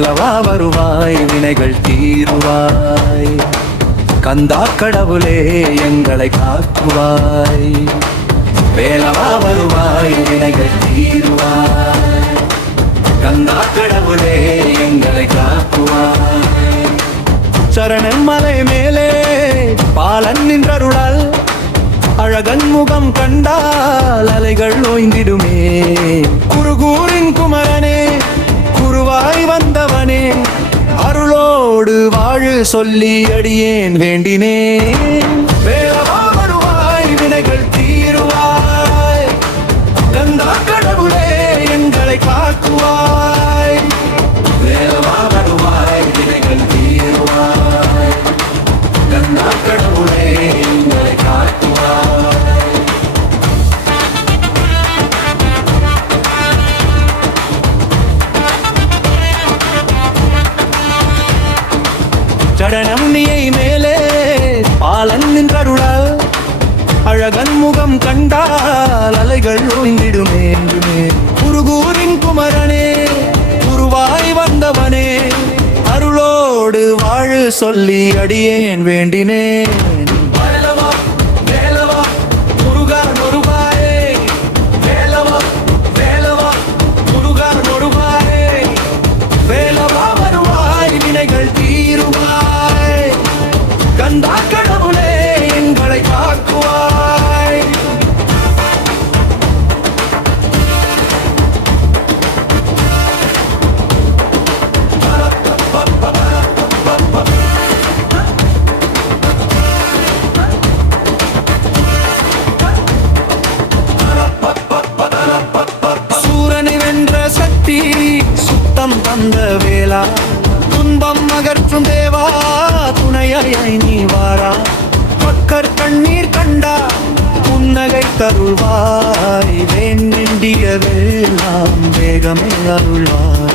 வேலவா வருவாய் வினைகள் தீருவாய். கந்தா கடவுளே எங்களை காக்குவாய். வேலவா வருவாய் வினைகள் தீருவாய். கந்தா கடவுளே எங்களை காக்குவாய். சரணன் மலை மேலே பாலன் நின்றருளால் அழகன் முகம் கண்டால் அலைகள் ஓய்ந்திடுமே. குருகூரின் குமரனே குருவாய் வந்தவனே அருளோடு வாழு சொல்லி அடியேன் வேண்டினேன். வேலவா வருவாய் வினைகள் தீருவாய். கந்தா கடவுளே எங்களை காக்குவாய். வேலவா வருவாய் வினைகள் தீருவாய். கந்தா கடவுளே எங்களை காக்குவாய். சரணம் நீயை மேலே பாலன் நின்றருளால் அழகன் முகம் கண்டால் அலைகள் ஓய்ந்திடுமே. குருகூரின் குமரனே குருவாய் வந்தவனே அருளோடு வாழு சொல்லி அடியேன் வேண்டினேன். வேலவா வேலவா முருகா முருகாயே. வேலவா வேலவா முருகா முருகாயே. வேலவா வருவாய் வினைகள் தீருவாய். கந்தா கடவுளே எங்களை காக்குவாய். சூரனை வென்ற சக்தி சுத்தம் தந்த வேளா. துன்பம் அகற்றும் தேவா துணையாய் நீ வாரா. மக்கர் கண்ணீர் கண்டா புன்னகை தருள்வாய். வேண்டிய வேளாம் வேகமே அருள்வாய்.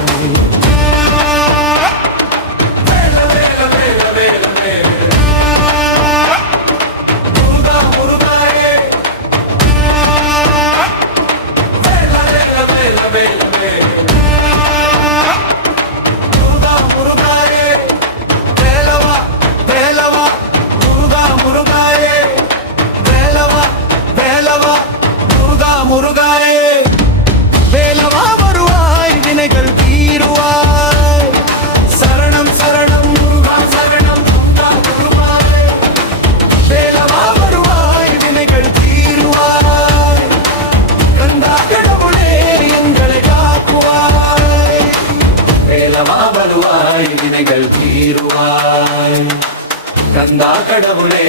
முருகாயே வேலவா வருவாய் வினைகள் தீருவாய். சரணம் சரணம் முருகா சரணம் முருகா முருகாயே. வேலவா வருவாய் வினைகள் தீருவாய். கந்தா கடவுளே எங்களை காக்குவாய். வேலவா வருவாய் வினைகள் தீருவாய். கந்தா கடவுளே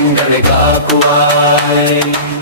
எங்களை காக்குவாய்.